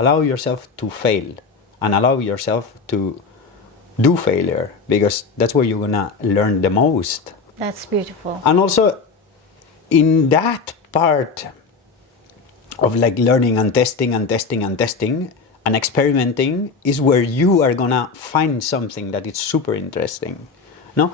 allow yourself to fail and allow yourself to do failure, because that's where you're gonna learn the most. That's beautiful. And also in that part of like learning and testing and testing and testing and experimenting is where you are gonna find something that is super interesting, no?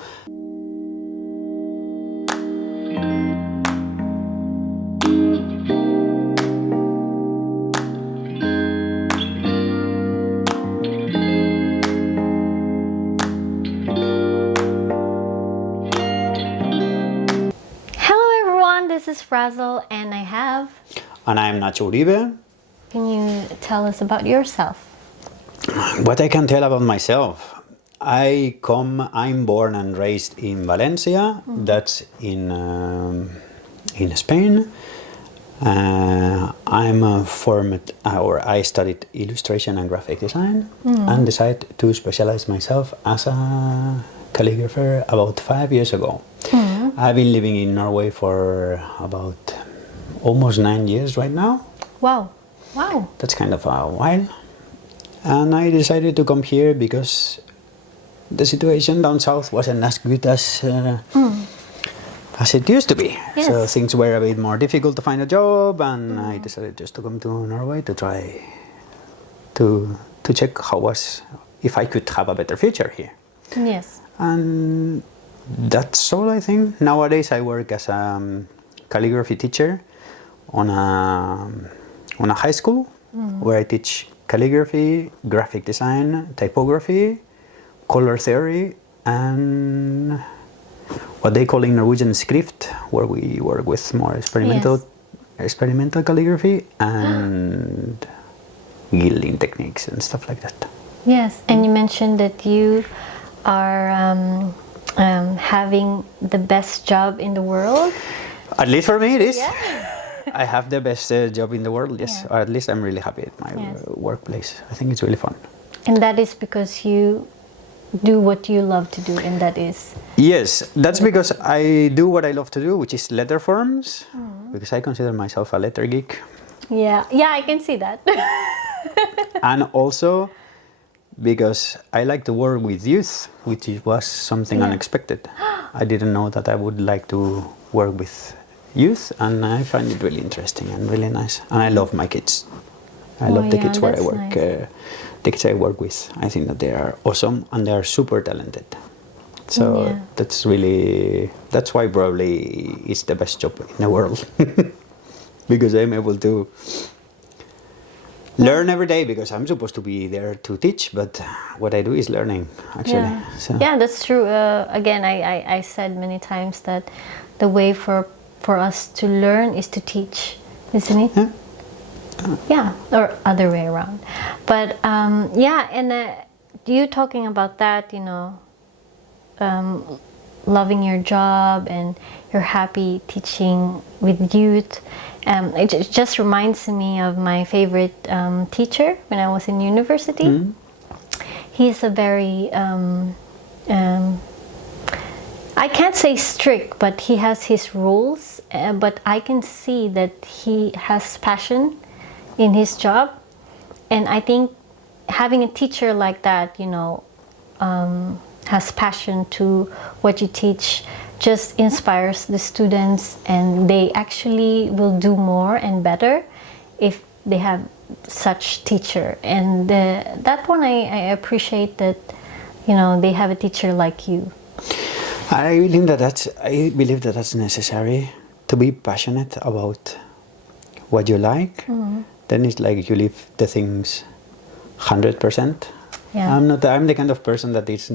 This is Razzle, and I have... And I'm Natxo Uribe. Can you tell us about yourself? What I can tell about myself? I'm born and raised in Valencia. That's in Spain. I studied illustration and graphic design and decided to specialize myself as a calligrapher about 5 years ago. I've been living in Norway for about almost 9 years right now. Wow. Wow. That's kind of a while. And I decided to come here because the situation down south wasn't as good as it used to be. Yes. So things were a bit more difficult to find a job, and I decided just to come to Norway to try to check if I could have a better future here. Yes. And that's all, I think. Nowadays I work as a calligraphy teacher on a high school where I teach calligraphy, graphic design, typography, color theory, and what they call in Norwegian script, where we work with more experimental calligraphy and gilding techniques and stuff like that. Yes, and you mentioned that you are having the best job in the world. At least for me it is. Yeah. I have the best job in the world, yes. Yeah. Or at least I'm really happy at my workplace. I think it's really fun. And that is because you do what you love to do, and that is... Yes, that's because I do what I love to do, which is letter forms, because I consider myself a letter geek. Yeah, I can see that. And also because I like to work with youth, which was something unexpected. I didn't know that I would like to work with youth, and I find it really interesting and really nice. And I love my kids. I love the kids where I work. Nice. The kids I work with, I think that they are awesome and they are super talented. So that's why probably it's the best job in the world. Because I'm able to learn every day, because I'm supposed to be there to teach, but what I do is learning, actually. Yeah, so. Yeah, that's true. Again, I said many times that the way for us to learn is to teach, isn't it? Yeah. Yeah, or other way around. But you talking about that, loving your job and you're happy teaching with youth. It just reminds me of my favorite teacher when I was in university. He's a very, I can't say strict, but he has his rules. But I can see that he has passion in his job. And I think having a teacher like that, has passion to what you teach, just inspires the students, and they actually will do more and better if they have such teacher. And that one I appreciate, that they have a teacher like you. I believe that that's necessary, to be passionate about what you like. Then it's like you live the things 100%. Yeah. I'm the kind of person that is,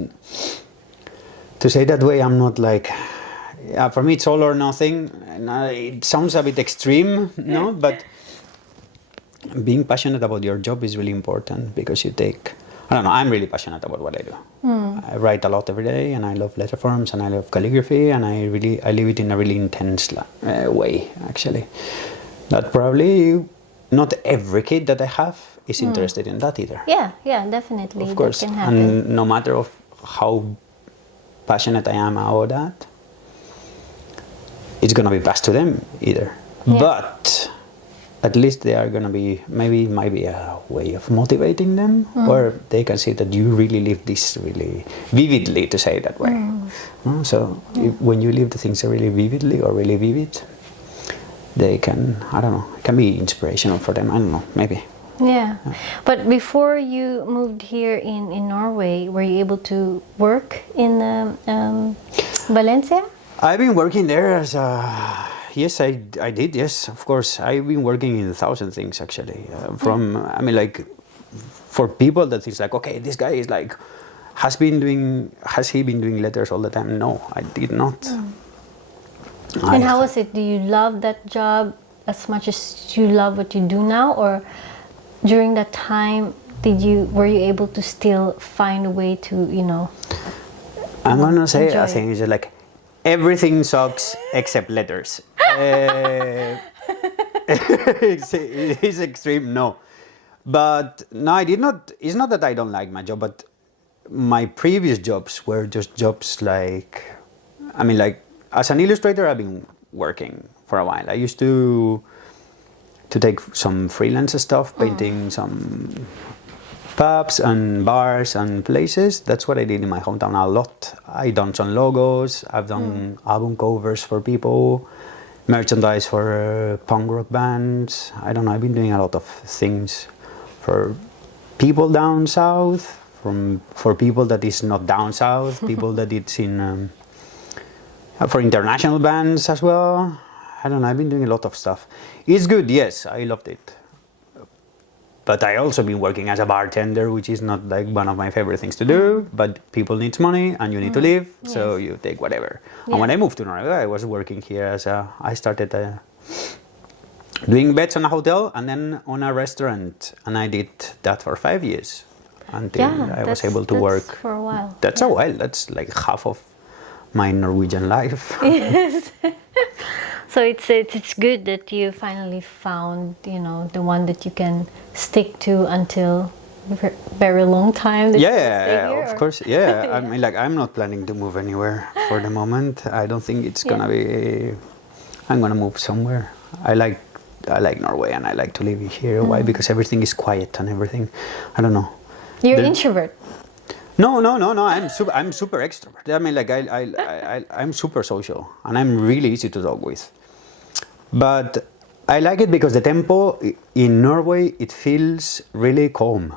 to say that way, I'm not like, for me it's all or nothing. And it sounds a bit extreme, no? But being passionate about your job is really important, because I'm really passionate about what I do. I write a lot every day, and I love letter forms, and I love calligraphy, and I live it in a really intense way, actually. That probably not every kid that I have is interested in that either. Yeah, definitely. Of course, that can happen. And no matter of how passionate I am about that, it's gonna be passed to them either. Yeah. But at least they are gonna be, maybe it might be a way of motivating them, or they can see that you really live this really vividly, to say it that way. So when you live the things really vividly or really vivid, they can, I don't know, it can be inspirational for them. I don't know, maybe. Yeah. But before you moved here in Norway, were you able to work in Valencia? I've been working there as a... Yes, I did, yes, of course. I've been working in 1,000 things, actually. I mean, like, for people that it's like, okay, this guy is like, has he been doing letters all the time? No, I did not. And how was it? Do you love that job as much as you love what you do now? Or during that time, were you able to still find a way to, I'm gonna say, enjoy I think it's like, everything sucks except letters. It's extreme, no. But no, I did not. It's not that I don't like my job, but my previous jobs were just jobs like, I mean, like, as an illustrator, I've been working for a while. I used to take some freelance stuff, painting some pubs and bars and places. That's what I did in my hometown a lot. I've done some logos, I've done album covers for people, merchandise for punk rock bands. I don't know, I've been doing a lot of things for people down south, for people that is not down south, people that it's in, for international bands as well. I don't know, I've been doing a lot of stuff. It's good, yes, I loved it. But I also been working as a bartender, which is not like one of my favorite things to do. But people need money and you need to live, so you take whatever. And when I moved to Norway, I was working here I started doing beds on a hotel and then on a restaurant, and I did that for 5 years until I was able to work for a while. That's a while. That's like half of my Norwegian life. Yes. So it's good that you finally found, the one that you can stick to until very long time. That you stay here, of course. Yeah, I mean, like, I'm not planning to move anywhere for the moment. I don't think it's gonna be. I'm gonna move somewhere. I like Norway and I like to live here. Why? Because everything is quiet and everything. I don't know. You're an introvert. No. I'm super extrovert. I mean, like, I'm super social and I'm really easy to talk with. But I like it because the tempo in Norway, it feels really calm,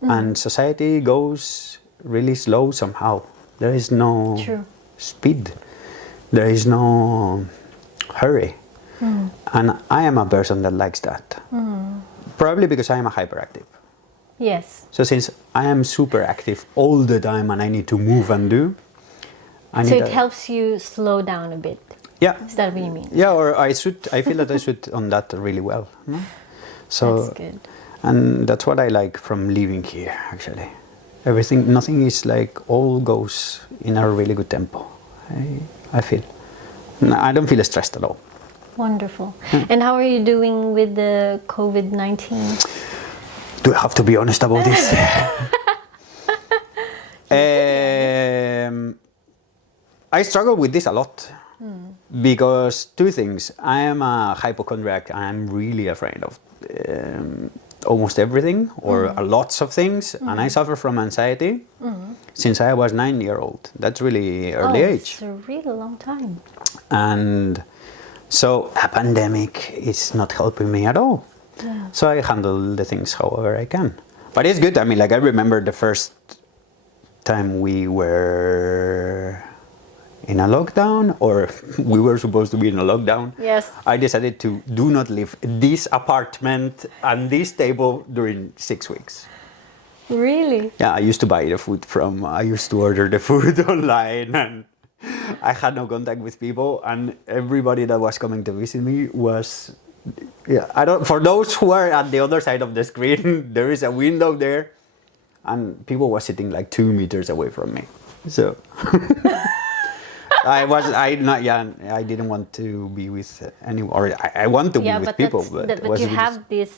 and society goes really slow somehow. There is no speed. There is no hurry. And I am a person that likes that. Probably because I am a hyperactive. Yes. So since I am super active all the time and I need to move and do, so it helps you slow down a bit. Yeah. Is that what you mean? Yeah, or I feel that I should on that really well. No? So that's good. And that's what I like from living here, actually. Nothing is like, all goes in a really good tempo. I feel. I don't feel stressed at all. Wonderful. And how are you doing with the COVID-19? Do I have to be honest about this? I struggle with this a lot. Because two things. I am a hypochondriac and I'm really afraid of almost everything or lots of things. And I suffer from anxiety since I was 9-year-old. That's really early age. It's a really long time. And so a pandemic is not helping me at all. Yeah. So I handle the things however I can. But it's good. I mean, like, I remember the first time we were in a lockdown, or we were supposed to be in a lockdown. Yes. I decided to do not leave this apartment and this table during 6 weeks. Really? Yeah, I used to order the food online, and I had no contact with people, and everybody that was coming to visit me was, for those who are at the other side of the screen, there is a window there, and people were sitting like 2 meters away from me. So I didn't want to be with anyone, or I want to be with people, but you have this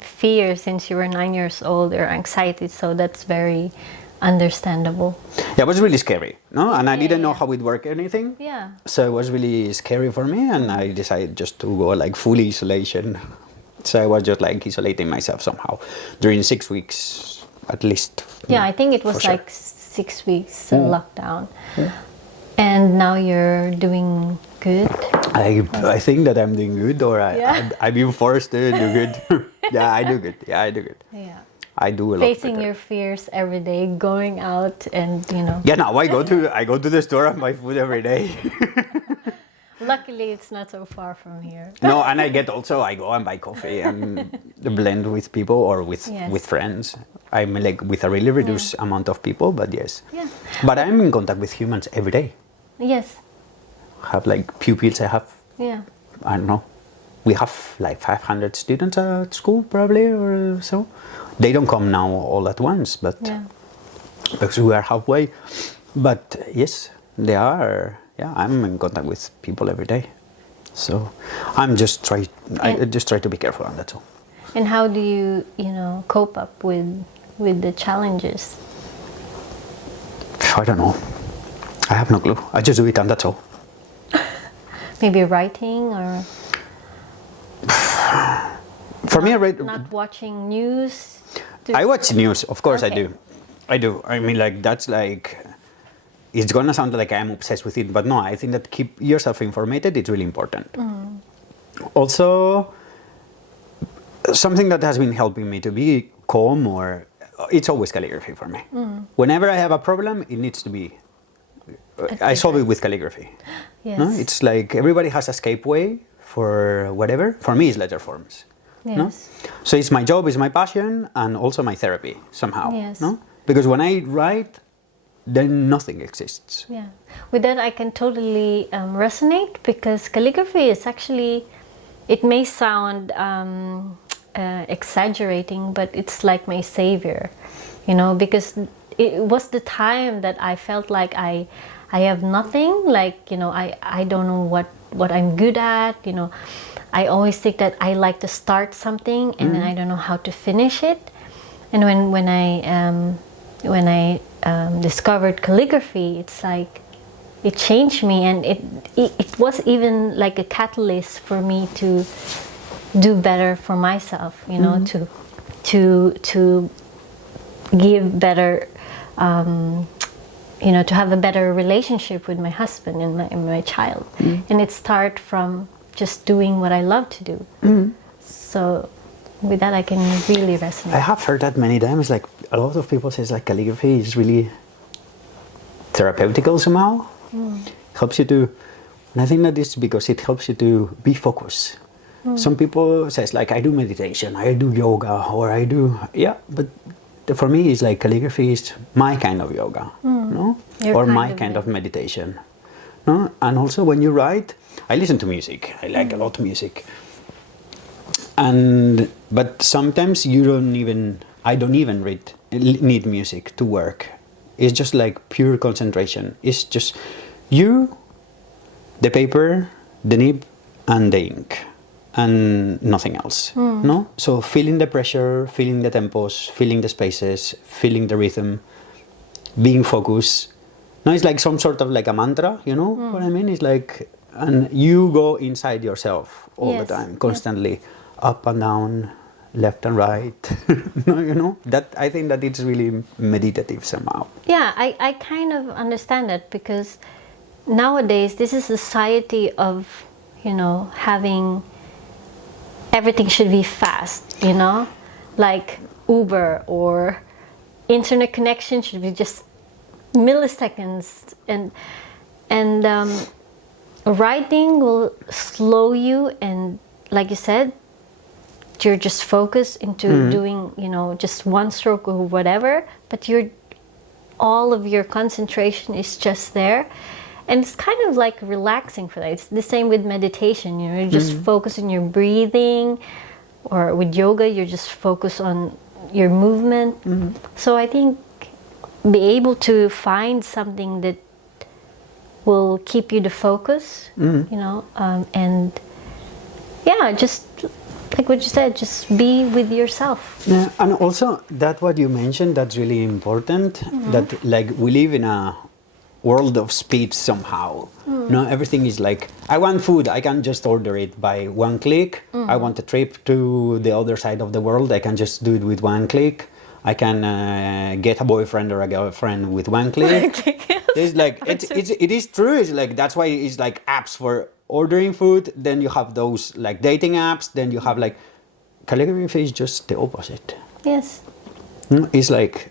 fear since you were 9 years old, or anxiety, so that's very understandable. Yeah, it was really scary, no? And I Yeah, didn't know yeah. how it worked or anything. Yeah. So it was really scary for me, and I decided just to go like full isolation. So I was just like isolating myself somehow during 6 weeks at least. Yeah, I think it for was sure. like 6 weeks lockdown. And now you're doing good. I think that I'm doing good, or Yeah. I've been forced to do good. Yeah, I do good. Yeah, I do good. Yeah. I do a lot Facing better. your fears every day, going out and, you know. Yeah, now I go to the store and buy food every day. Luckily, it's not so far from here. No, and I go and buy coffee and blend with people or with Yes. friends. I'm like with a really reduced amount of people, but yes. Yeah. But I'm in contact with humans every day. Yes. Have like pupils. I have, Yeah. I don't know. We have like 500 students at school probably or so. They don't come now all at once, but Yeah. because we are halfway. But yes, they are. Yeah, I'm in contact with people every day. So I just try to be careful, and that's all. And how do you, you know, cope up with the challenges? I don't know. I have no clue. I just do it, and that's all. Maybe writing or For me, I read. not watching news? I watch news, of course. Okay. I do. I mean, like that's like. It's gonna sound like I'm obsessed with it, but no. I think that keep yourself informed. It's really important. Also, something that has been helping me to be calm, or it's always calligraphy for me. Whenever I have a problem, it needs to be. I solve it with calligraphy. Yes. No, it's like everybody has a escape way for whatever. For me, it's letter forms. No? Yes. So it's my job, it's my passion, and also my therapy somehow. Yes. No? Because when I write, then nothing exists. Yeah. With that, I can totally resonate because calligraphy is actually, it may sound exaggerating, but it's like my savior, you know, because it was the time that I felt like I have nothing, like, you know, I don't know what I'm good at, you know. I always think that I like to start something and then I don't know how to finish it. And when I discovered calligraphy, it's like it changed me, and it was even like a catalyst for me to do better for myself, you know, to give better, you know, to have a better relationship with my husband and my child. And it started from just doing what I love to do. So with that, I can really resonate. I have heard that many times. Like a lot of people says, like calligraphy is really therapeutical somehow. Helps you to, and I think that is because it helps you to be focused. Some people says like I do meditation, I do yoga, or I do but for me it's like calligraphy is my kind of yoga, no, Your or kind my of kind of meditation, no. And also when you write, I listen to music. I like a lot of music. But sometimes I don't even need music to work. It's just like pure concentration. It's just you, the paper, the nib, and the ink, and nothing else. No? So feeling the pressure, feeling the tempos, feeling the spaces, feeling the rhythm, being focused. No, it's like some sort of like a mantra, you know what I mean? It's like, and you go inside yourself all the time, constantly, up and down, left and right. No, you know, that I think that it's really meditative somehow. Yeah, I kind of understand that because nowadays this is a society of, you know, having everything should be fast, you know, like Uber or internet connection should be just milliseconds, and writing will slow you, and like you said, you're just focused into doing, you know, just one stroke or whatever, but all of your concentration is just there, and it's kind of like relaxing for that. It's the same with meditation, you know, you just focus on your breathing, or with yoga you're just focused on your movement. So I think be able to find something that will keep you the focus, you know, and yeah, just like what you said, just be with yourself. Yeah, and also that what you mentioned, that's really important. That like we live in a world of speed somehow. No, everything is like, I want food, I can just order it by one click. I want a trip to the other side of the world, I can just do it with one click. I can get a boyfriend or a girlfriend with one click. It's like it is true. It's like that's why it's like apps for ordering food. Then you have those like dating apps. Then you have like calligraphy is just the opposite. Yes. It's like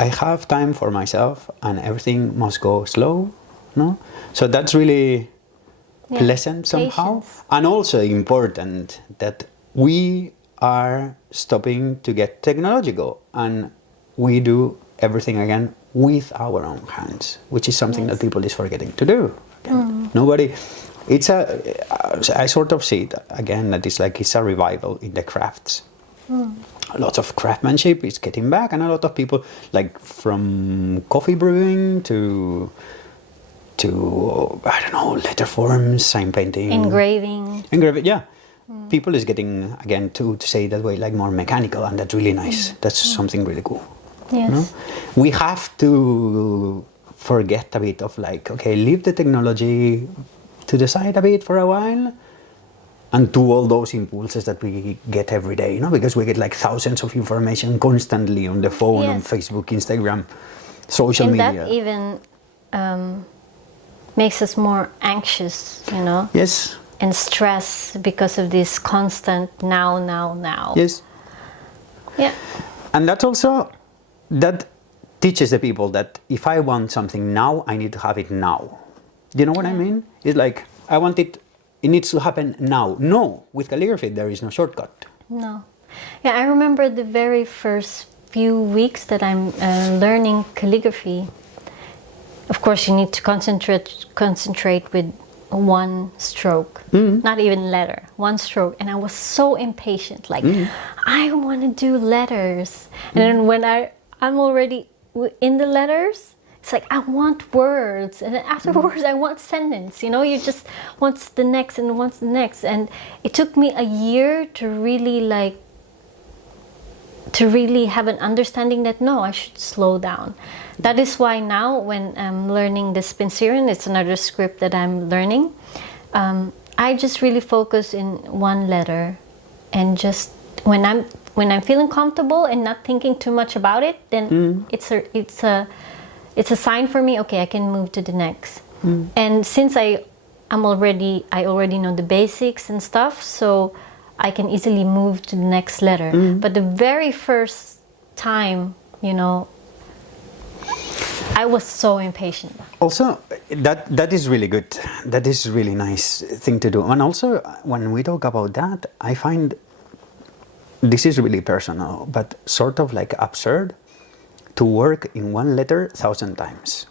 I have time for myself, and everything must go slow. No, so that's really pleasant somehow, and also important that we are stopping to get technological, and we do everything again with our own hands, which is something that people is forgetting to do. Nobody, it's I sort of see it again that it's a revival in the crafts. A lot of craftsmanship is getting back, and a lot of people, like from coffee brewing to I don't know, letter forms, sign painting, engraving, yeah. People is getting again to say that way, like more mechanical, and that's really nice. That's something really cool. Yes. You know? We have to forget a bit of like, okay, leave the technology to the side a bit for a while, and do all those impulses that we get every day, you know, because we get like thousands of information constantly on the phone, on Facebook, Instagram, social media. And that even makes us more anxious, you know. Yes. And stress because of this constant now. Yes. Yeah. And that's also, that teaches the people that if I want something now, I need to have it now. Do you know what I mean? It's like, I want it needs to happen now. No, with calligraphy, there is no shortcut. No. Yeah, I remember the very first few weeks that I'm learning calligraphy. Of course, you need to concentrate with one stroke, not even letter, one stroke. And I was so impatient, like, I want to do letters. And then when I'm already in the letters, it's like, I want words. And then afterwards, I want sentence. You know, you just want the next and wants the next. And it took me a year to really have an understanding that, no, I should slow down. That is why now when I'm learning the Spencerian, it's another script that I'm learning, I just really focus in one letter, and just when I'm feeling comfortable and not thinking too much about it, then it's a sign for me, okay, I can move to the next. And since I already know the basics and stuff, so I can easily move to the next letter. But the very first time, you know, I was so impatient. Also, that is really good. That is really nice thing to do. And also, when we talk about that, I find this is really personal, but sort of like absurd to work in one letter 1,000 times.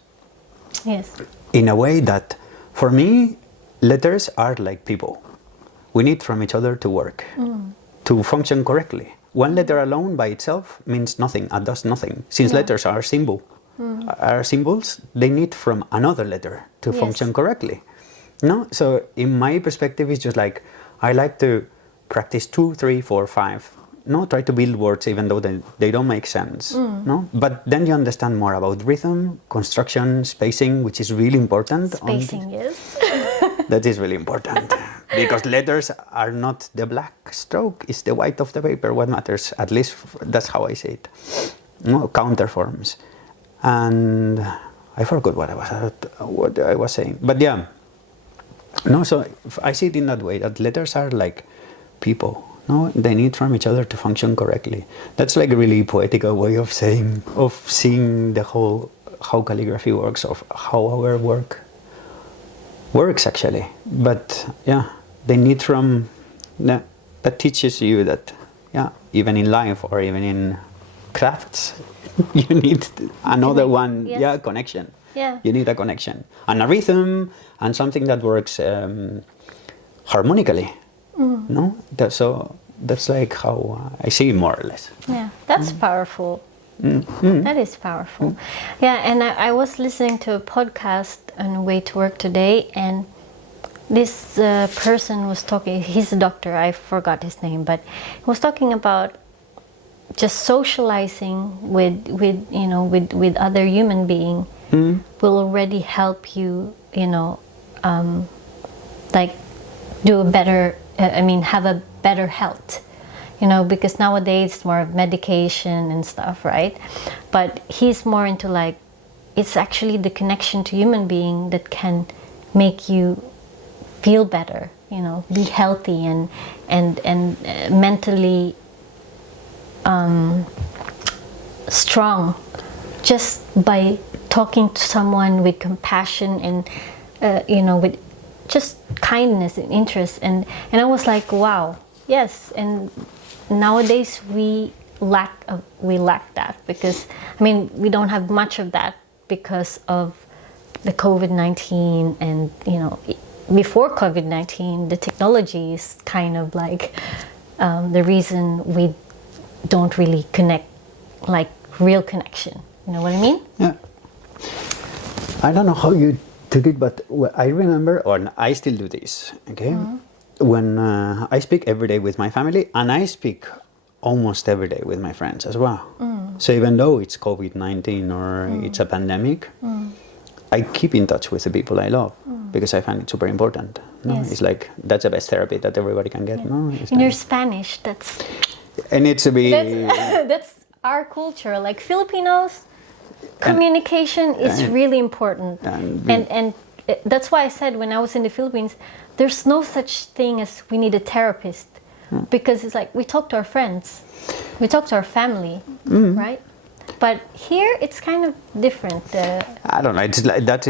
Yes. In a way that, for me, letters are like people. We need from each other to work, to function correctly. One letter alone by itself means nothing and does nothing. Since letters are symbols, they need from another letter to function correctly. No, so in my perspective, it's just like I like to practice 2, 3, 4, 5. No, try to build words even though they don't make sense. No, but then you understand more about rhythm, construction, spacing, which is really important. Spacing, yes. That is really important because letters are not the black stroke; it's the white of the paper. What matters, at least that's how I see it. No, counterforms. And I forgot what I was saying. But yeah, no, so I see it in that way, that letters are like people. No, they need from each other to function correctly. That's like a really poetical way of seeing the whole, how calligraphy works, of how our work works actually. But yeah, they need from, that teaches you that, yeah, even in life or even in crafts, you need another one, connection. Yeah. You need a connection and a rhythm and something that works harmonically. No, so that's like how I see it more or less. Yeah, that's powerful. That is powerful. Yeah, and I was listening to a podcast on the way to work today, and this person was talking. He's a doctor. I forgot his name, but he was talking about just socializing with other human being will already help you, like do a better. Have a better health. Because nowadays it's more of medication and stuff, right? But he's more into like, it's actually the connection to human being that can make you feel better, be healthy and mentally strong, just by talking to someone with compassion and with just kindness and interest. And I was like, wow, yes. And nowadays we lack that, because we don't have much of that because of the COVID-19. And before COVID-19, the technology is kind of like the reason we don't really connect, like real connection. You know what I mean? Yeah. I don't know how you took it, but I remember, or I still do this, okay? When I speak every day with my family, and I speak almost every day with my friends as well. So even though it's COVID-19 or it's a pandemic, I keep in touch with the people I love, because I find it super important. No? Yes. It's like, that's the best therapy that everybody can get. Yeah. No? In your Spanish, that's... And it's a bit... That's our culture. Like Filipinos, communication is really important. And that's why I said when I was in the Philippines, there's no such thing as we need a therapist. Because it's like we talk to our friends, we talk to our family, right? But here it's kind of different. I don't know. It's like that's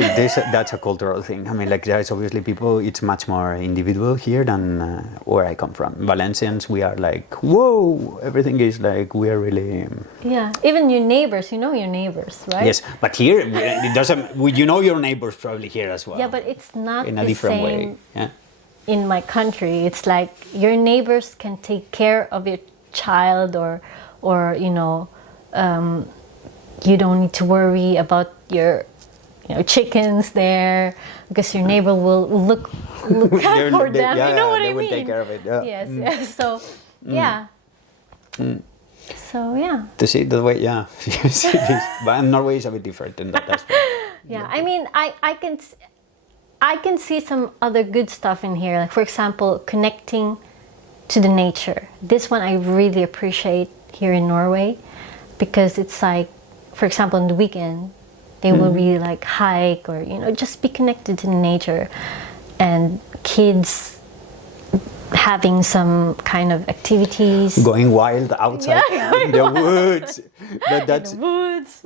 a cultural thing. Like there's obviously people. It's much more individual here than where I come from. Valencians, we are like, whoa, everything is like, we are really. Yeah, even your neighbors. You know your neighbors, right? Yes, but here it doesn't. You know your neighbors probably here as well. Yeah, but it's not in a the different same way. Yeah. In my country, it's like your neighbors can take care of your child, or you don't need to worry about your chickens there, because your neighbor will look out for them. Yeah, you know what they I will mean? take care of it. Yeah. Yes, yes. So yeah. So yeah. To see it that way, yeah. But Norway is a bit different in that aspect. Yeah, I can see some other good stuff in here. Like, for example, connecting to the nature. This one I really appreciate here in Norway, because it's like, for example, on the weekend, they will really like hike, or just be connected to the nature, and kids having some kind of activities, going wild outside in the woods.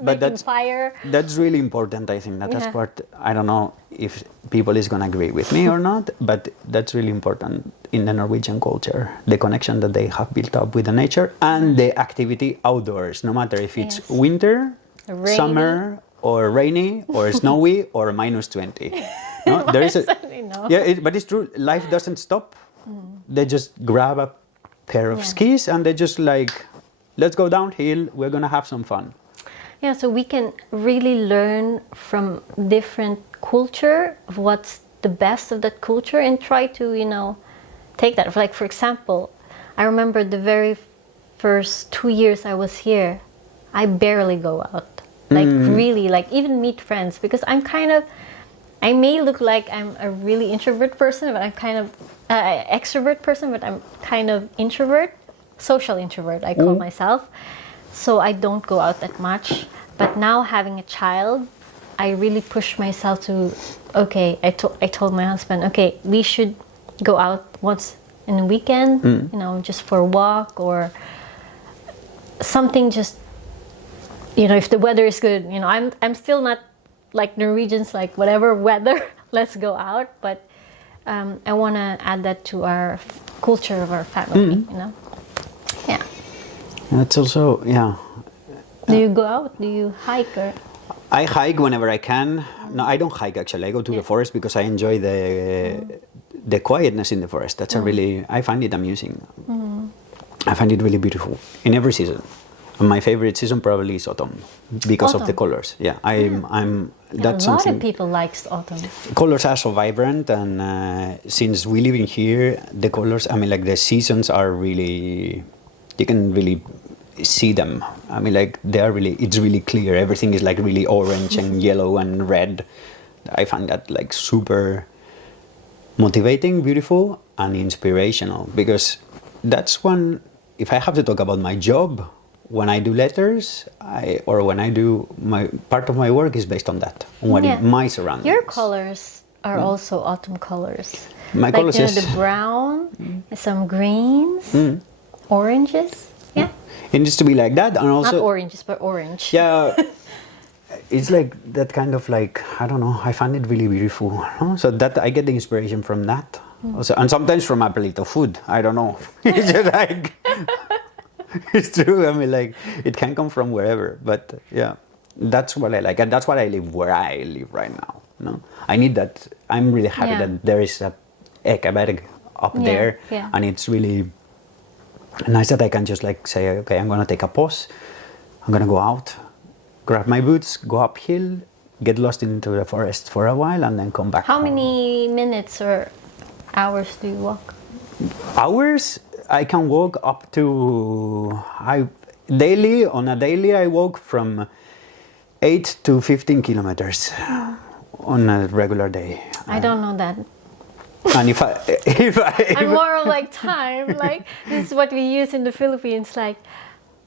Making fire. That's really important. I think that's part. I don't know if people is gonna agree with me or not, but that's really important in the Norwegian culture. The connection that they have built up with the nature and the activity outdoors, no matter if it's winter, rainy, summer, or rainy, or snowy, or -20. No, there is a. Yeah, but it's true. Life doesn't stop. They just grab a pair of skis and they just like, let's go downhill, we're gonna have some fun. Yeah, so we can really learn from different culture of what's the best of that culture, and try to take that. Like, for example, I remember the very first 2 years I was here, I barely go out, like really, like even meet friends, because I may look like I'm a really introvert person, but I'm kind of extrovert person, but I'm kind of introvert, social introvert, I call myself. So I don't go out that much. But now having a child, I really push myself to, okay, I told my husband, okay, we should go out once in a weekend, just for a walk or something, just, if the weather is good. I'm still not like Norwegians, like whatever weather, let's go out. But I want to add that to our culture of our family, Yeah. That's also, yeah. Do you go out? Do you hike? Or? I hike whenever I can. No, I don't hike actually. I go to the forest because I enjoy the quietness in the forest. That's I find it amusing. I find it really beautiful in every season. And my favorite season probably is autumn because of the Autumn. colors. Yeah, that's a lot something. of people likes autumn. Colors are so vibrant, and since we live in here, the colors, I mean, like the seasons are really, you can really see them. I mean, like they are really, it's really clear. Everything is like really orange and yellow and red. I find that like super motivating, beautiful, and inspirational, because that's one, if I have to talk about my job, when I do letters, or when I do my part of my work is based on that, on what Yeah. my surroundings. Your colors are also autumn colors. My like, colors, you know, yes. the brown, some greens, oranges. Yeah. It needs to be like that, and also Not oranges, but orange. yeah, it's like that kind of like, I don't know, I find it really beautiful. Huh? So that I get the inspiration from that. Also, and sometimes from a plate of food. I don't know. It's just like it's true. I mean, like it can come from wherever, but yeah, that's what I like, and that's what I live where I live right now. No, I need that. I'm really happy Yeah. that there is a Ekaberg up Yeah, there, yeah. and it's really nice that I can just like say, okay, I'm gonna take a pause. I'm gonna go out, grab my boots, go uphill, get lost into the forest for a while, and then come back. How home. many minutes or hours do you walk? Hours? I can walk up to daily. On a daily, I walk from 8 to 15 kilometers on a regular day. I don't know that. And if I'm more of like time. Like this is what we use in the Philippines. Like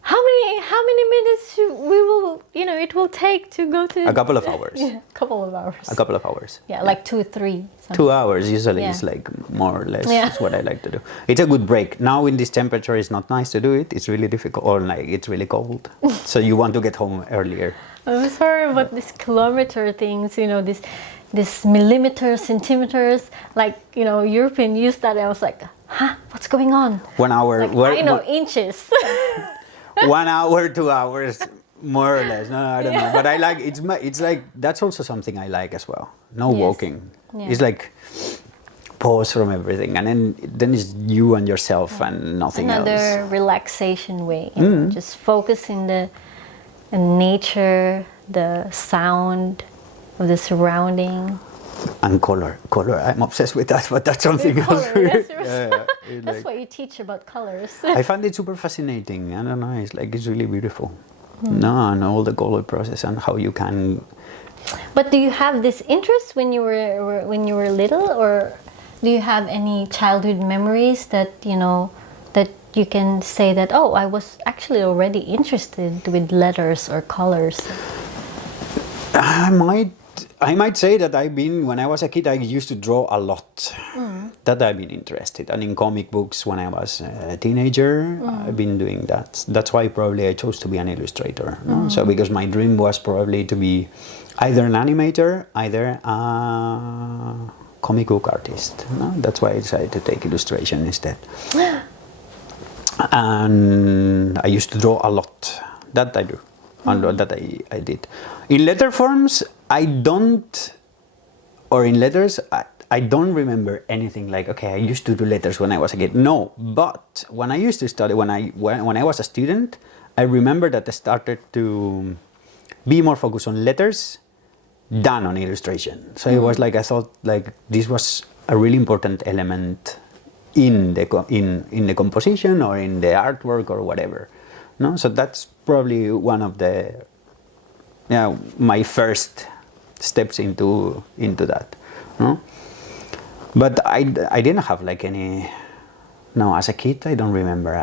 how many minutes we will, you know, it will take to go to a couple of hours. Yeah, a couple of hours. A couple of hours. Yeah, like 2, 3. Something. 2 hours usually Yeah. is like more or less Yeah. is what I like to do. It's a good break. Now in this temperature, it's not nice to do it. It's really difficult, or like it's really cold. So you want to get home earlier. I'm sorry about this kilometer things. You know, this millimeters, centimeters. Like, you know, European used that. And I was like, huh, what's going on? 1 hour. Like, I know inches. 1 hour, 2 hours, more or less. No, I don't know. But I like it's like that's also something I like as well. No Yes. walking. Yeah. It's like pause from everything, and then it's you and yourself and nothing Another else. relaxation way. You know, just focus in the nature, the sound of the surrounding. And color. I'm obsessed with that, but that's something else. Color, yes, Yeah, yeah. It's That's like- what you teach about colors. I find it super fascinating. I don't know. It's really beautiful. No, and all the color process and how you can. But do you have this interest when you were little, or do you have any childhood memories that that you can say that, oh, I was actually already interested with letters or colors? I might say that when I was a kid, I used to draw a lot. That I've been interested, and in comic books when I was a teenager, I've been doing that. That's why probably I chose to be an illustrator. No? So because my dream was probably to be either an animator, either a comic book artist. No? That's why I decided to take illustration instead. And I used to draw a lot. That I do. That I did. In letter forms, I don't, or in letters, I don't remember anything like, okay, I used to do letters when I was a kid. No, but when I used to study, when I was a student, I remember that I started to be more focused on letters than on illustration. So it was like, I thought like this was a really important element in the composition or in the artwork or whatever. No, so that's probably one of the my first steps into that. No? But I didn't have like any. No, as a kid, I don't remember.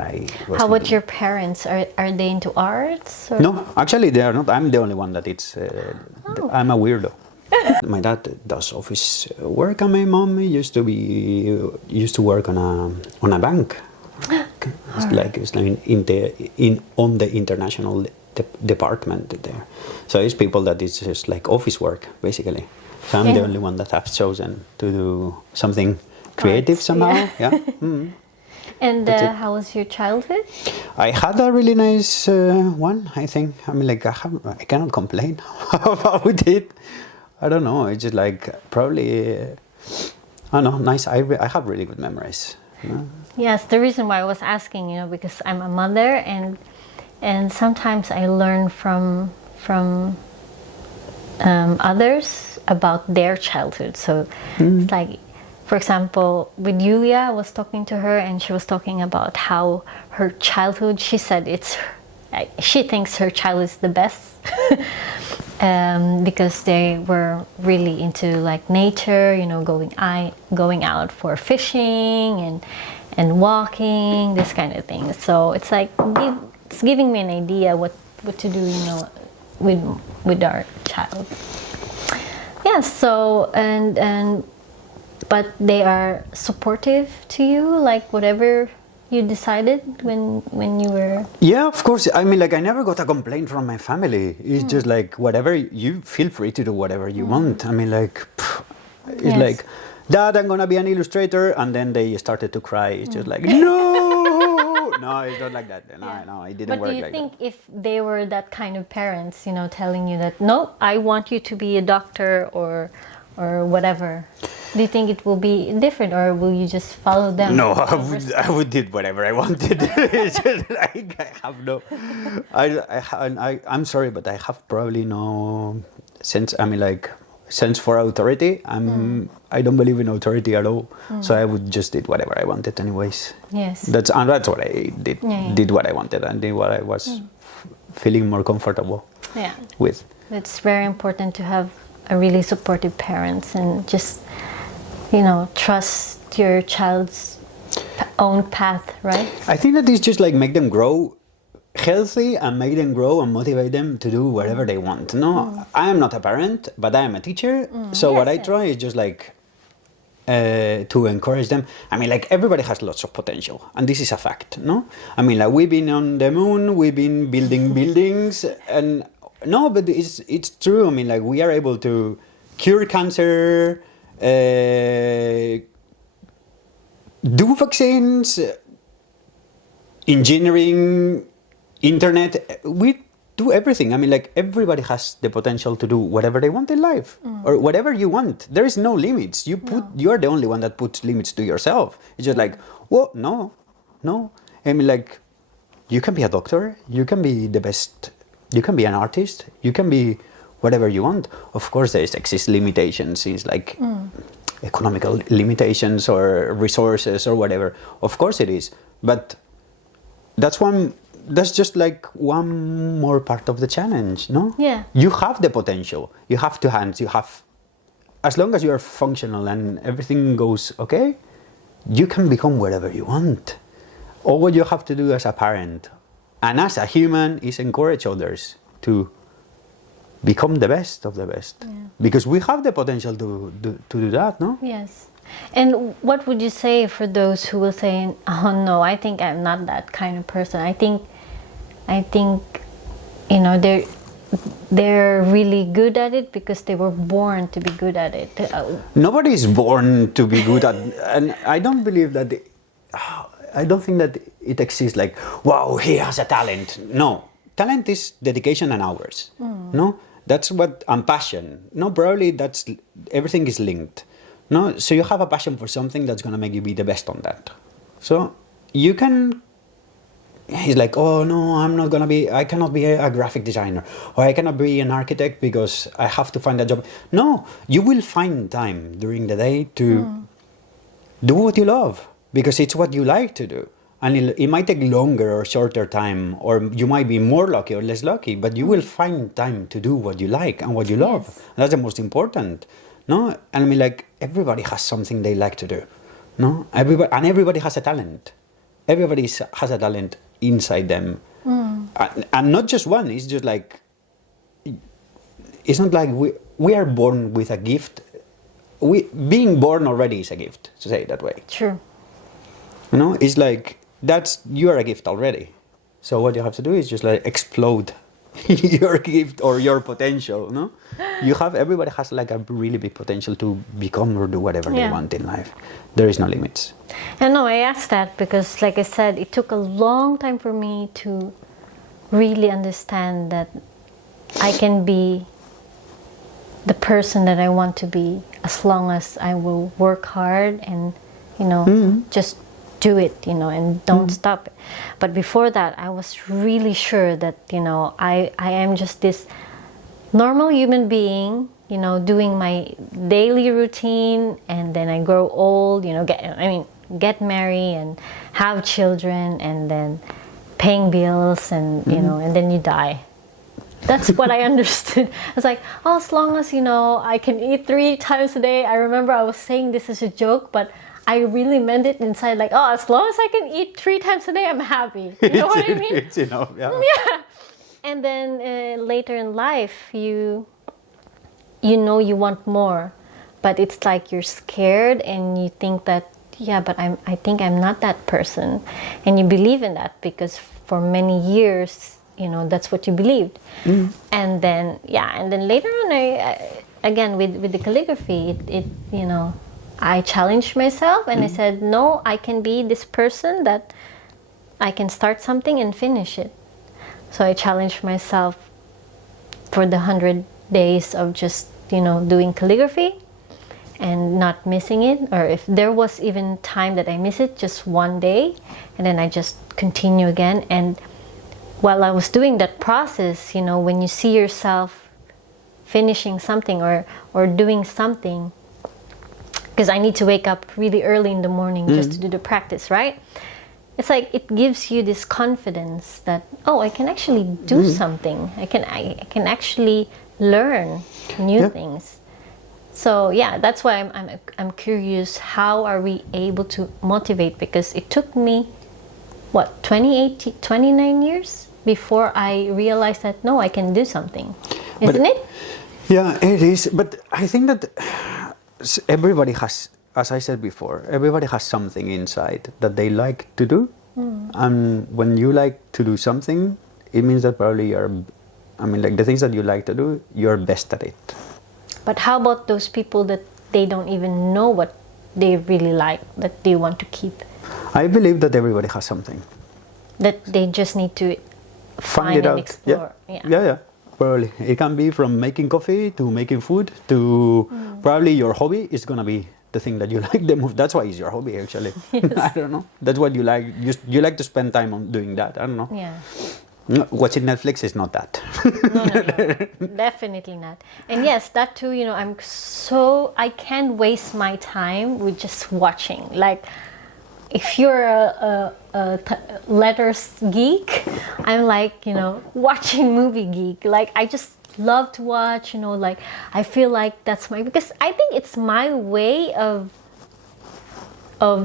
How about your parents? Are they into arts? Or? No, actually, they are not. I'm the only one that it's. I'm a weirdo. My dad does office work, and my mom used to work on a bank. It's like on the international department there. So it's people that it's just like office work basically. So I'm the only one that have chosen to do something creative somehow. Yeah. And how was your childhood? I had a really nice one. I think. I mean, like I cannot complain about it. I don't know. It's just like probably. I don't know. Nice. I have really good memories. You know? Yes, the reason why I was asking, because I'm a mother, and and sometimes I learn from others about their childhood. So it's like, for example, with Yulia, I was talking to her, and she was talking about how her childhood. She said she thinks her childhood is the best. Because they were really into like nature, going out for fishing and walking, this kind of thing. So it's like it's giving me an idea what to do, with our child. Yeah. So but they are supportive to you, like whatever you decided when you were... Yeah, of course. I mean, like, I never got a complaint from my family. It's just like, whatever, you feel free to do whatever you want. I mean, like, it's like, Dad, I'm gonna be an illustrator, and then they started to cry. It's just like, no, no, it's not like that. No, it didn't work like that. But do you think if they were that kind of parents, telling you that, no, I want you to be a doctor or whatever, do you think it will be different, or will you just follow them? No, I would do whatever I wanted. It's just like, I have no, I'm sorry, but I have probably no sense. I mean, like, sense for authority. I don't believe in authority at all. So I would just did whatever I wanted, anyways. Yes. That's what I did. Did what I wanted and did what I was feeling more comfortable with. It's very important to have a really supportive parents and just trust your child's own path, right? I think that is just like make them grow healthy and make them grow and motivate them to do whatever they want. No, I am not a parent, but I am a teacher. So what I try is just like to encourage them. I mean, like, everybody has lots of potential, and this is a fact, no? I mean, like, we've been on the moon, we've been building buildings, and no, but it's true. I mean, like, we are able to cure cancer, do vaccines, engineering, internet. We do everything. I mean, like, everybody has the potential to do whatever they want in life, or whatever you want. There is no limits. You are the only one that puts limits to yourself. It's just like, well, no. I mean, like, you can be a doctor. You can be the best. You can be an artist. You can be whatever you want. Of course, there exist limitations. It's like economical limitations or resources or whatever. Of course it is. But that's just like one more part of the challenge, no? Yeah. You have the potential. You have two hands. You have, as long as you are functional and everything goes okay, you can become whatever you want. All what you have to do as a parent and as a human is encourage others to become the best of the best. Because we have the potential to do that, no? Yes. And what would you say for those who will say, oh no, I think I'm not that kind of person. I think they're really good at it because they were born to be good at it. Nobody is born to be good at, and I don't believe that. I don't think that it exists like, wow, he has a talent. No, talent is dedication and hours. No, that's what, and passion. No, probably that's, everything is linked. No, so you have a passion for something that's gonna make you be the best on that. So you can. He's like, oh no, I cannot be a graphic designer, or I cannot be an architect because I have to find a job. No, you will find time during the day to do what you love, because it's what you like to do. And it might take longer or shorter time, or you might be more lucky or less lucky, but you will find time to do what you like and what you love. Yes. And that's the most important. No, and I mean, like, everybody has something they like to do. No, everybody has a talent. Everybody has a talent inside them, and not just one. It's just like, it's not like we are born with a gift. Being born already is a gift, to say it that way. True. You know, it's like you are a gift already. So what you have to do is just like explode your gift or your potential. No, everybody has like a really big potential to become or do whatever they want in life. There is no limits. And no, I asked that because, like I said, it took a long time for me to really understand that I can be the person that I want to be as long as I will work hard and, just do it, and don't stop it. But before that, I was really sure that, I am just this normal human being, doing my daily routine, and then I grow old, get married and have children, and then paying bills, and and then you die. That's what I understood. I was like, oh, as long as I can eat 3 times a day. I remember I was saying this as a joke, but I really meant it inside. Like, oh, as long as I can eat 3 times a day, I'm happy. You know what I mean? It's enough. Yeah. Yeah. And then later in life, you want more, but it's like you're scared, and you think that, yeah, but I think I'm not that person, and you believe in that because for many years, that's what you believed. And then later on, I again with the calligraphy, it I challenged myself, and I said, no, I can be this person that I can start something and finish it. So I challenged myself for the 100 days of just doing calligraphy and not missing it, or if there was even time that I miss it, just one day, and then I just continue again. And while I was doing that process, when you see yourself finishing something or doing something, because I need to wake up really early in the morning just to do the practice, right? It's like it gives you this confidence that, oh, I can actually do something. I can actually learn new things. So yeah, that's why I'm curious, how are we able to motivate? Because it took me 29 years before I realized that, no, I can do something. Isn't it? Yeah, it is. But I think that everybody has, as I said before, everybody has something inside that they like to do. And when you like to do something, it means that probably the things that you like to do, you're best at it. But how about those people that they don't even know what they really like, that they want to keep? I believe that everybody has something. That they just need to find it and out. explore. Yeah. Probably. It can be from making coffee to making food to probably your hobby is going to be the thing that you like the most. That's why it's your hobby, actually. Yes. I don't know. That's what you like. You like to spend time on doing that. I don't know. Yeah. Watching Netflix is not that. No. Definitely not. And yes, that too, I can't waste my time with just watching. Like, if you're a letters geek, I'm like, watching movie geek. Like, I just love to watch, like, I feel like that's because I think it's my way of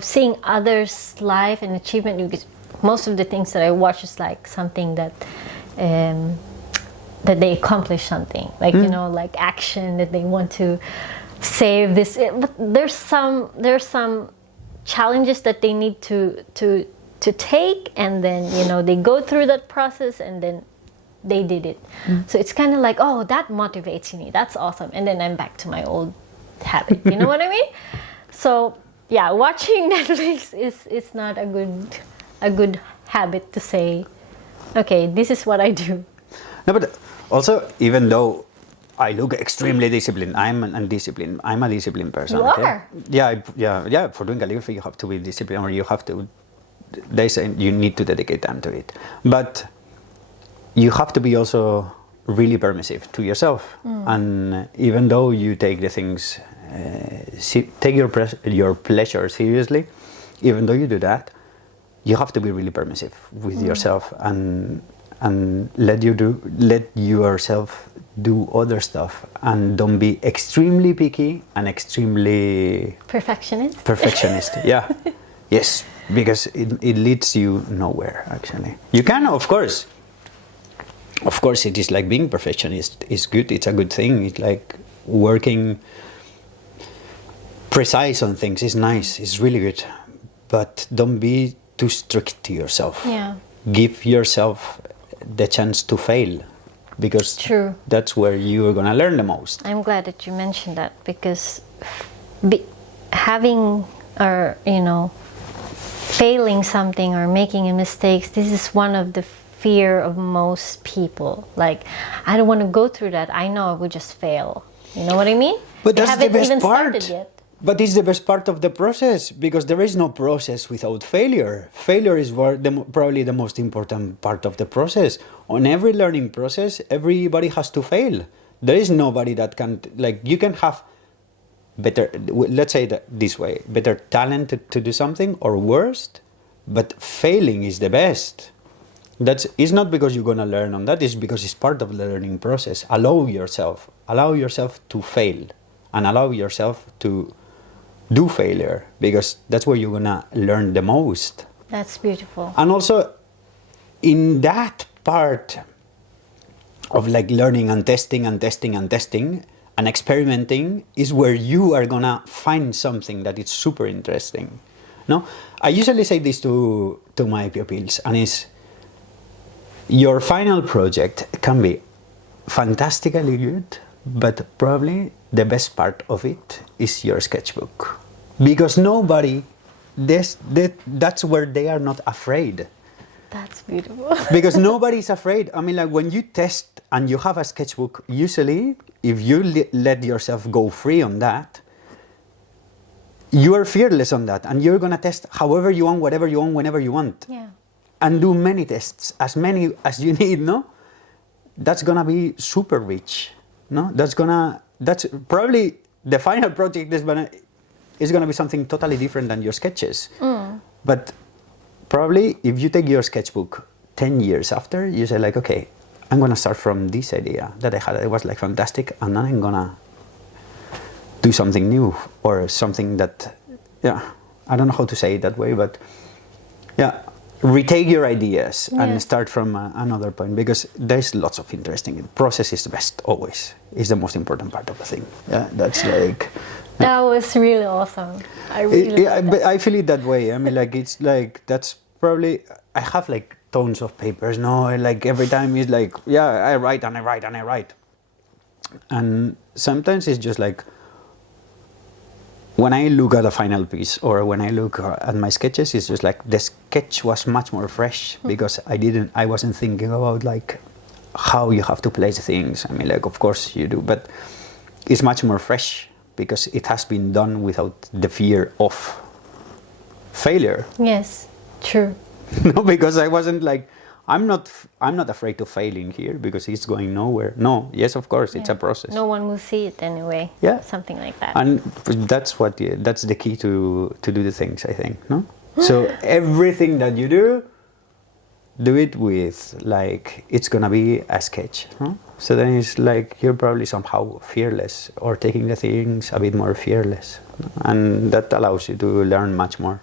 seeing others' life and achievement, because most of the things that I watch is like something that they accomplish something, like like action, that they want to save this. But there's some challenges that they need to take, and then they go through that process, and then they did it. So it's kind of like, oh, that motivates me. That's awesome. And then I'm back to my old habit. You know what I mean? So yeah, watching Netflix is not a good habit to say, okay, this is what I do. No, but also, even though I look extremely disciplined, I'm a disciplined person. You are? Yeah. For doing calligraphy, you have to be disciplined, or you have to. They say you need to dedicate time to it, but you have to be also really permissive to yourself. And even though you take the things, take your pleasure seriously, even though you do that, you have to be really permissive with yourself, and let yourself do other stuff, and don't be extremely picky and extremely perfectionist. Yeah. Yes, because it leads you nowhere, actually. You can, of course, it is like being perfectionist is good. It's a good thing. It's like working precise on things is nice. It's really good. But don't be too strict to yourself. Yeah. Give yourself the chance to fail, because that's where you are going to learn the most. I'm glad that you mentioned that, because having, or failing something or making a mistake, this is one of the fear of most people. Like, I don't want to go through that. I know I will just fail. You know what I mean? But that's the best part. But it's the best part of the process because there is no process without failure. Failure is probably the most important part of the process. On every learning process, everybody has to fail. There is nobody that can, like, you can have better, let's say that this way, better talent to do something or worst, but failing is the best. It's not because you're going to learn on that, it's because it's part of the learning process. Allow yourself to fail and allow yourself to do failure because that's where you're going to learn the most. That's beautiful. And also in that part of like learning and testing and testing and testing and experimenting is where you are going to find something that is super interesting. No, I usually say this to my pupils, and it's your final project can be fantastically good, but probably the best part of it is your sketchbook. Because that's where they are not afraid. That's beautiful. Because nobody's afraid. I mean, like when you test and you have a sketchbook, usually if you let yourself go free on that, you are fearless on that and you're going to test however you want, whatever you want, whenever you want. Yeah. And do many tests, as many as you need, no? That's going to be super rich, no? That's probably the final project is going to be something totally different than your sketches. But probably if you take your sketchbook 10 years after, you say like, okay, I'm going to start from this idea that I had. It was like fantastic. And then I'm going to do something new or something that, I don't know how to say it that way, but retake your ideas and start from another point because there's lots of interesting. Process is the best always. It's the most important part of the thing. Yeah, that's like... That was really awesome. I really but I feel it that way. I mean, like, it's like, that's probably, I have like tons of papers, no? Like every time it's like, I write and I write and I write. And sometimes it's just like, when I look at a final piece or when I look at my sketches, it's just like the sketch was much more fresh because I wasn't thinking about like how you have to place things. I mean, like, of course you do, but it's much more fresh because it has been done without the fear of failure. Yes, true. No, because I wasn't like, I'm not afraid of failing here because it's going nowhere. No, yes, of course, it's a process. No one will see it anyway. Yeah, something like that. And that's the key to do the things, I think. No, so everything that you do it with like it's gonna be a sketch. Huh? So then it's like you're probably somehow fearless or taking the things a bit more fearless, and that allows you to learn much more.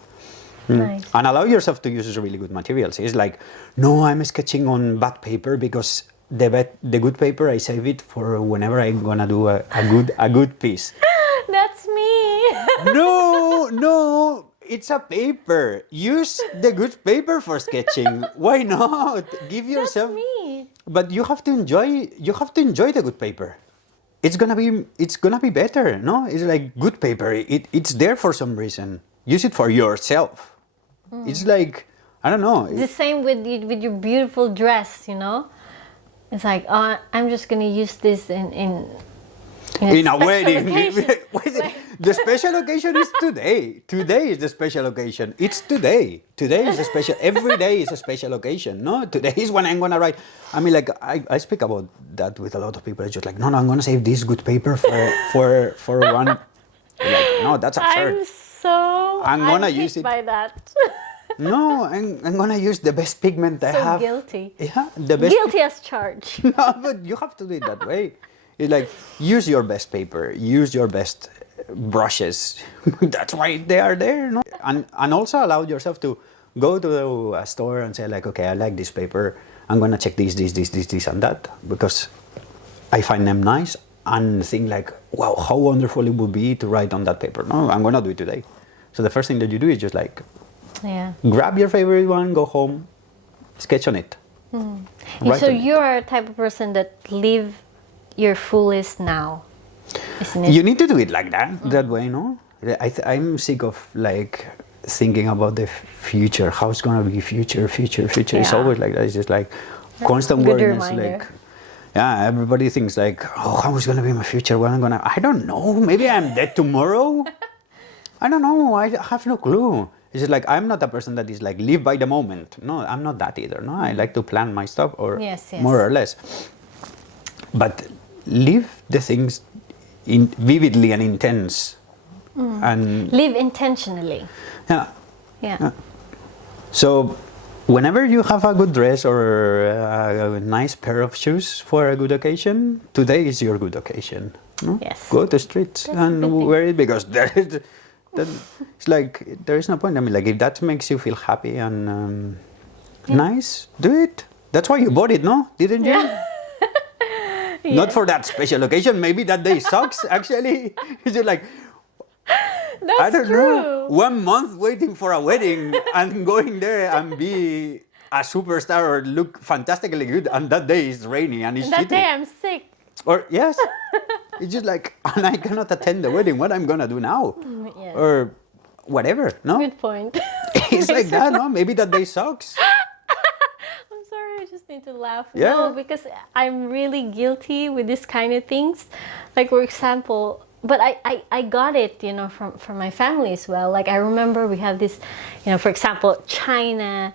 Nice. And allow yourself to use really good materials. It's like, no, I'm sketching on bad paper because the good paper I save it for whenever I'm gonna do a good piece. That's me. No, it's a paper. Use the good paper for sketching. Why not? Give yourself. That's me. But you have to enjoy the good paper. It's gonna be better. No, it's like good paper. It's there for some reason. Use it for yourself. It's like, I don't know. The same with your beautiful dress, you know? It's like, I'm just going to use this in a wedding. The special occasion is today. Today is the special occasion. It's today. Today is a special, every day is a special occasion. No, today is when I'm going to write. I mean, like, I speak about that with a lot of people. It's just like, no, I'm going to save this good paper for one. Like, no, that's absurd. I'm gonna use it by that. No, I'm gonna use the best pigment I have. So guilty. Yeah, the best. Guilty as charged. No, but you have to do it that way. It's like use your best paper, use your best brushes. That's why they are there, no? And also allow yourself to go to a store and say like, okay, I like this paper. I'm gonna check this, and that because I find them nice. And think like, wow, how wonderful it would be to write on that paper. No, I'm gonna do it today. So the first thing that you do is just like, grab your favorite one, go home, sketch on it. So you are a type of person that live your fullest now, isn't it? You need to do it like that way, no? I'm sick of like thinking about the future. How it's gonna be future. Yeah. It's always like that. It's just like constant worriness, like. Yeah, everybody thinks like, oh, how is going to be my future? When I don't know. Maybe I'm dead tomorrow. I don't know. I have no clue. It's just like I'm not a person that is like live by the moment. No, I'm not that either. No, I like to plan my stuff, or Yes, yes. more or less. But live the things vividly and intense, and Live intentionally. yeah. Yeah. So, whenever you have a good dress or a nice pair of shoes for a good occasion, today is your good occasion. No? Yes. Go to the streets That's a and good thing. wear it, because it's like there is no point. I mean, like if that makes you feel happy and nice, do it. That's why you bought it, no? Didn't you? Not for that special occasion. Maybe that day sucks. Actually, it's just like, That's I don't true. know, 1 month waiting for a wedding and going there and be a superstar or look fantastically good, and that day is rainy and it's And that shitty. day I'm sick. Or yes, it's just like, and I cannot attend the wedding. What I'm gonna do now? Yes. Or whatever. No, Good point. it's like that. No, maybe that day sucks. I'm sorry, I just need to laugh. Yeah. No, because I'm really guilty with this kind of things. Like, for example, but I got it, you know, from my family as well. Like, I remember we have this, you know, for example, China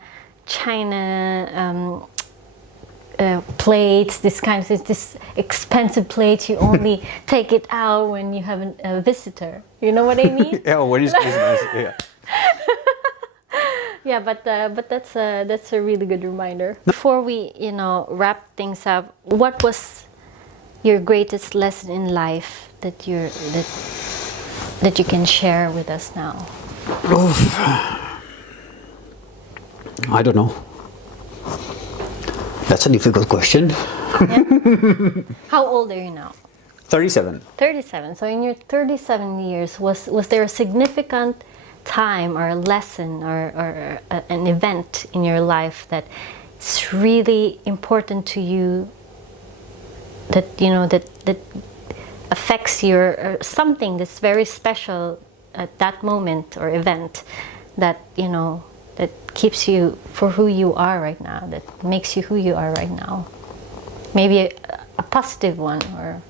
plates, this kind of things, this expensive plates. You only take it out when you have a visitor. You know what I mean? Yeah, when it's Christmas. Yeah. Yeah, but that's a really good reminder. Before we, you know, wrap things up, what was your greatest lesson in life that you can share with us now? I don't know. That's a difficult question. How old are you now? 37. 37. So in your 37 years, was there a significant time or a lesson or an event in your life that is really important to you, that you know that affects your something that's very special at that moment or event, that you know that keeps you for who you are right now, that makes you who you are right now? Maybe a positive one, or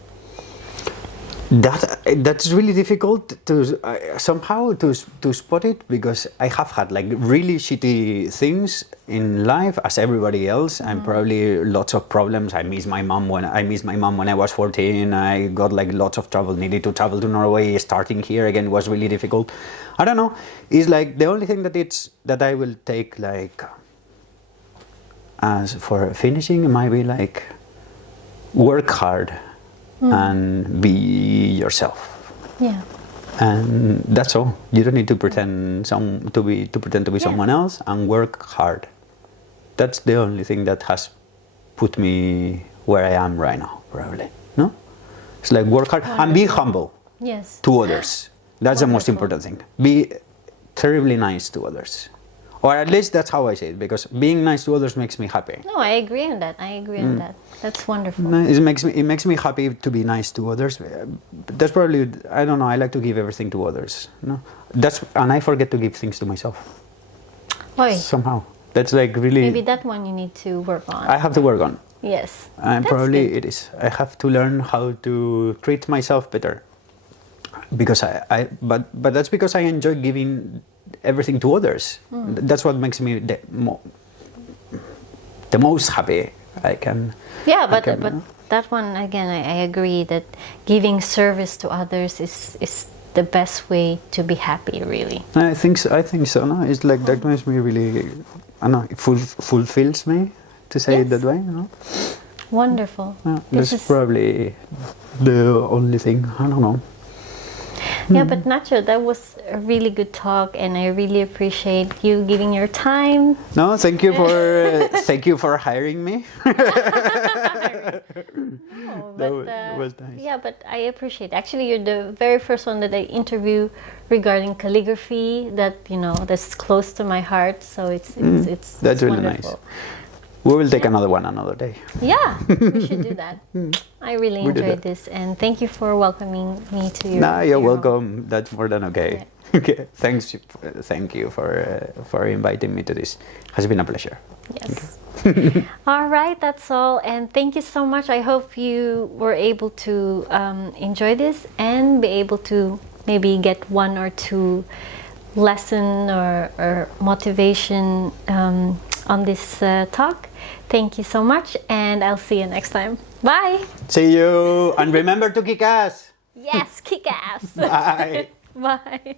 That's really difficult to somehow to spot it, because I have had like really shitty things in life as everybody else, and probably lots of problems. I missed my mom when I was 14. I got like lots of trouble. Needed to travel to Norway. Starting here again was really difficult. I don't know. It's like the only thing that I will take like as for finishing might be like work hard. And be yourself, yeah. and that's all. You don't need to pretend to be someone else, and work hard. That's the only thing that has put me where I am right now, probably. No, it's like work hard and be humble Yes. to others. That's the most Wonderful. important thing. Be terribly nice to others, or at least that's how I say it. Because being nice to others makes me happy. No, I agree on that. On that. That's wonderful. No, it makes me happy to be nice to others. That's probably, I don't know, I like to give everything to others. No, and I forget to give things to myself Why? somehow. That's like really. Maybe that one you need to work on. I have to work on. Yes. And That's probably good. it is. I have to learn how to treat myself better. Because but that's because I enjoy giving everything to others. That's what makes me the most happy I can. Yeah, but can, that one again, I agree that giving service to others is the best way to be happy. Really. I think so. No, it's like that makes me really. I don't know. It fulfills me to say it Yes. that way. You know. Wonderful. Yeah, This that's is- probably the only thing. I don't know. Yeah, but Natxo, that was a really good talk, and I really appreciate you giving your time. No, thank you for hiring me. No, That but, was nice. Yeah, but I appreciate. Actually, you're the very first one that I interview regarding calligraphy. That that's close to my heart. So it's That's really wonderful. nice. We will take another one another day. Yeah, we should do that. I really We do enjoyed that. this, and thank you for welcoming me to your. Nah, you're your home. welcome. That's more than okay. Okay, thank you for inviting me to this. Has been a pleasure. Yes. All right, that's all, and thank you so much. I hope you were able to enjoy this and be able to maybe get 1 or 2 lesson or motivation on this talk. Thank you so much, and I'll see you next time. Bye. See you, and remember to kick ass. Yes, kick ass. Bye. Bye.